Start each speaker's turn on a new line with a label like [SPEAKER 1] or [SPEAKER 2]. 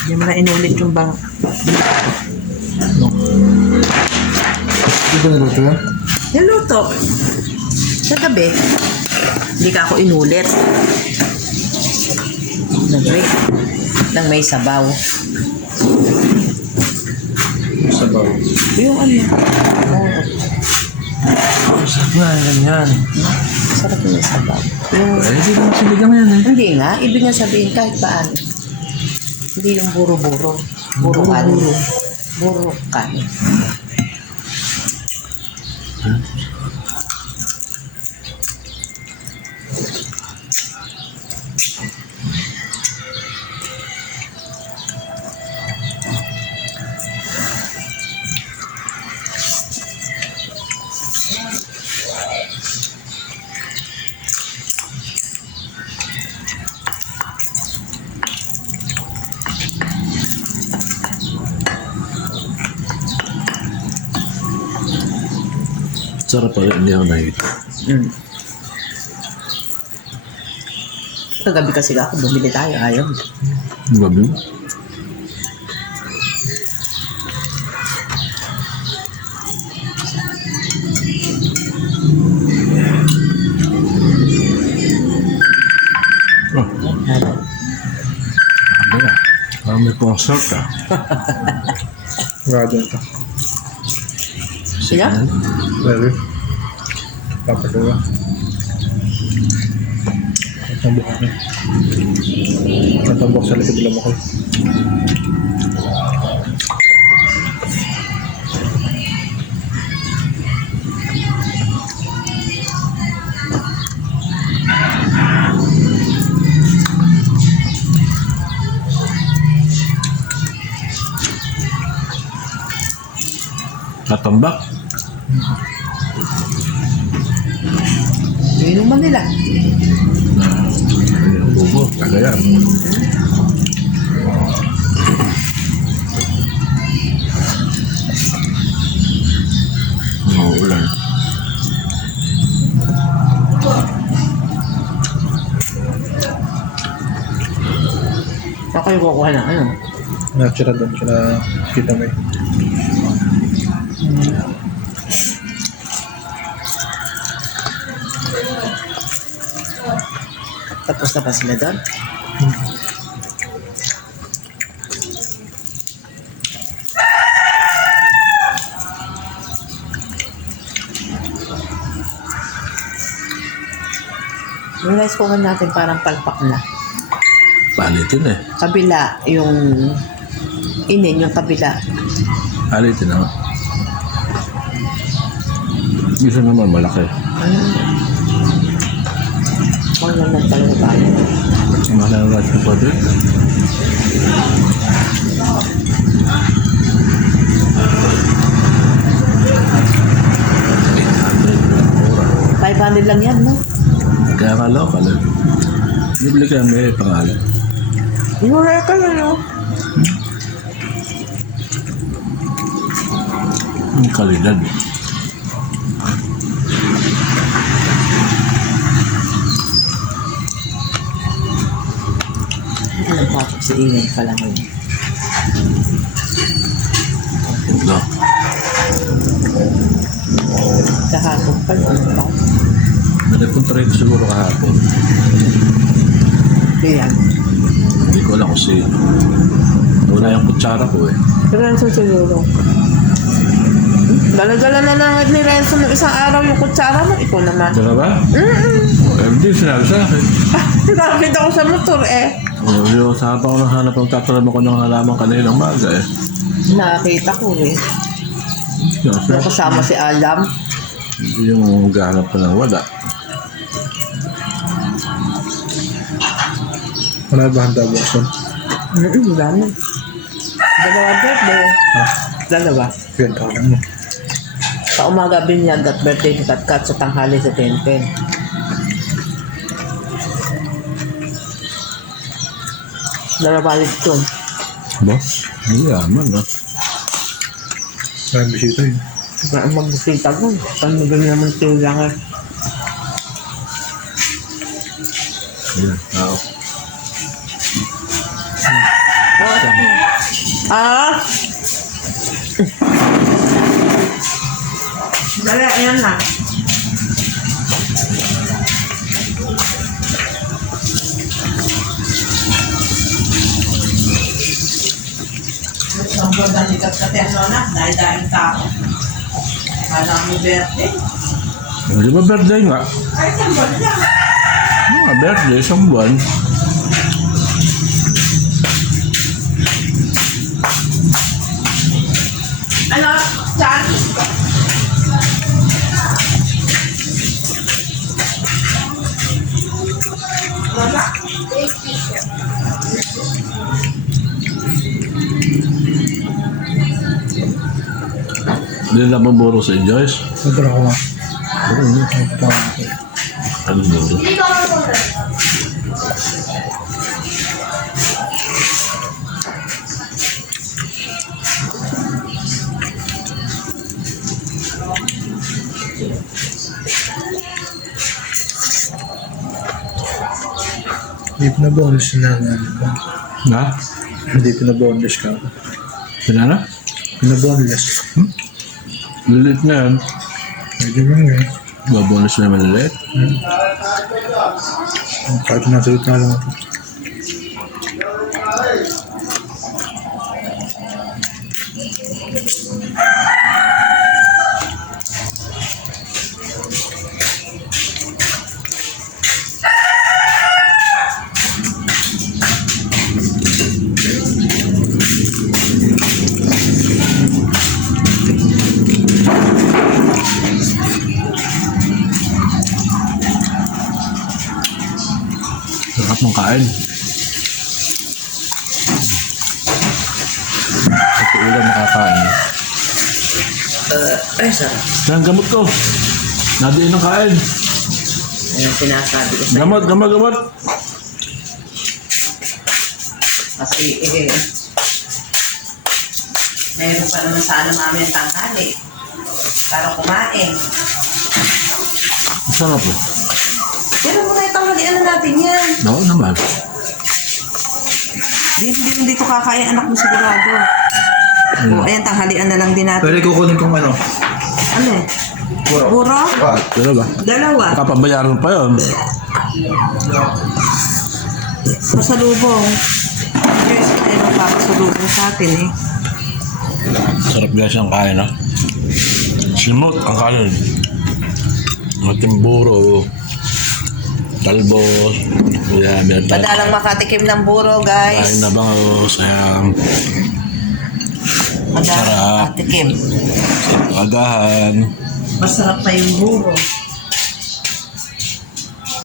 [SPEAKER 1] Hindi mo na inulit yung bang...
[SPEAKER 2] Di ba niluto yan?
[SPEAKER 1] Niluto. Sa gabi. Hindi ka ako inulit. Nag-break. Nang may sabaw.
[SPEAKER 2] Sabaw.
[SPEAKER 1] Yung ano. Oo.
[SPEAKER 2] Sarap nga, ganyan.
[SPEAKER 1] Sarap yung may sabaw. Yung,
[SPEAKER 2] Eh, di naman sinigang yan eh.
[SPEAKER 1] hindi nga. Ibig nga sabihin kahit paano. Hindi yung buro-buro. Buro kan. Buro kan.
[SPEAKER 2] Sarap pala, hindi ako nakikita.
[SPEAKER 1] Mm. Kagabi kasi ako, bumili tayo. Ayaw.
[SPEAKER 2] Gabi mo? Oh, ano yan? Parang may consult ah.
[SPEAKER 3] Radyo ito.
[SPEAKER 1] Sila?
[SPEAKER 3] Very. Papagawa. Natambok kami. Natambok sa likod lang ako.
[SPEAKER 2] Natambak.
[SPEAKER 1] Inuman nila.
[SPEAKER 2] Na, ano yung bubo, kagaya. Mauulan.
[SPEAKER 1] Ako yung kukuha ng ano.
[SPEAKER 3] Natural doon sila kita may.
[SPEAKER 1] Tapos na pa sila doon. Yung rice cooker natin parang palpak na.
[SPEAKER 2] Palitin eh.
[SPEAKER 1] Kabila, yung inin, yung kabila.
[SPEAKER 2] Palitin na. Isa naman malaki.
[SPEAKER 1] Ano? Ano lang talaga tayo.
[SPEAKER 2] Mahal ang rice ko din. Mura.
[SPEAKER 1] 500 lang yan, no?
[SPEAKER 2] Kaya nga local eh. Bibili ka may pangalan.
[SPEAKER 1] Mura ka na, no?
[SPEAKER 2] Ang kalidad.
[SPEAKER 1] Nagpapag si Ian pala ngayon.
[SPEAKER 2] Ito.
[SPEAKER 1] Kahapon pa, ano pa?
[SPEAKER 2] Nagpunta rin siguro kahapon.
[SPEAKER 1] Iyan.
[SPEAKER 2] Hindi ko alam kung sino. Wala yung kutsara ko eh.
[SPEAKER 1] Pero Renzo siguro. Dala-dala na lang ni Renzo ng isang araw yung kutsara mo. Ikaw naman.
[SPEAKER 2] Diyan ba?
[SPEAKER 1] Mm-mm.
[SPEAKER 2] Eh, hindi sinabi sa akin.
[SPEAKER 1] Nakakita ko sa motor eh.
[SPEAKER 2] Oh, yung sa habang ko nang hanap ng tatalam ako ng halaman kaninang maga eh.
[SPEAKER 1] Nakakita ko eh.
[SPEAKER 2] Yung,
[SPEAKER 1] Yung kasama si Alam.
[SPEAKER 2] Hindi yung gahanap ka ng wala.
[SPEAKER 3] Wala ba handa buwasan?
[SPEAKER 1] Mm-mm, dami. Dalawa birthday. Dalawa.
[SPEAKER 3] Yan, tawagan mo.
[SPEAKER 1] Sa umaga binyag at birthday ni Katkat sa tanghali sa 10-10. Dalabalig ko.
[SPEAKER 2] Ba? Hindi yaman ah.
[SPEAKER 3] Saan bisita yun?
[SPEAKER 1] Saan magbisita ko? Saan magaling naman ito
[SPEAKER 2] lang ah. Ayan.
[SPEAKER 1] Ah! Dala, ayan na. Ang ganda ni Kapatid Nona, dahil dahil tao. Kala mo birthday.
[SPEAKER 2] Di ba birthday nga?
[SPEAKER 1] Ay, ang ganda.
[SPEAKER 2] Mga birthday, isang buwan. Hindi na pamburo sa Joyce.
[SPEAKER 3] Sobrang ako nga.
[SPEAKER 2] Oo, hindi.
[SPEAKER 3] Nagpapakain ako.
[SPEAKER 2] Ano buro?
[SPEAKER 3] Hindi pinabonus na ano.
[SPEAKER 2] Na?
[SPEAKER 3] Hindi pinabonus ka.
[SPEAKER 2] Pinana?
[SPEAKER 3] Pinabonus.
[SPEAKER 2] Hmm? Lilit na yan.
[SPEAKER 3] Medyo lang eh.
[SPEAKER 2] Babonus na maliliit.
[SPEAKER 3] Kahit nasalit na lang ako.
[SPEAKER 2] Sarap ng kain. Ito ulam nakakain.
[SPEAKER 1] Ay, sarap.
[SPEAKER 2] Yan, gamot ko. Nadiin ng kain.
[SPEAKER 1] Ayan sinasabi ko sa'yo.
[SPEAKER 2] Gamot, gamot, gamot.
[SPEAKER 1] Kasi, eh, meron pa naman sana mami ang tanghali. Para kumain.
[SPEAKER 2] Ang sarap eh.
[SPEAKER 1] Tanghalian na natin yan.
[SPEAKER 2] Oo naman.
[SPEAKER 1] Dito, dito, dito kakain anak mo sigurado. O, ayan, tanghalian na lang din natin.
[SPEAKER 3] Pwede kukunin kong ano.
[SPEAKER 1] Ano eh? Buro?
[SPEAKER 2] Pero ba?
[SPEAKER 1] Dalawa.
[SPEAKER 2] Kapabayaran pa yun.
[SPEAKER 1] Pasalubong. Guys, ayun ang papasalubong sa atin eh.
[SPEAKER 2] Sarap guys ang kain ha. Simot ang kanin. Mga timburo. Talbos. Yeah, meron tayo.
[SPEAKER 1] Madalang makatikim ng buro,
[SPEAKER 2] Kain
[SPEAKER 1] guys.
[SPEAKER 2] na bangos. Ayan.
[SPEAKER 1] Madalang
[SPEAKER 2] Sarap.
[SPEAKER 1] makatikim.
[SPEAKER 2] Agahan.
[SPEAKER 1] Masarap pa yung buro.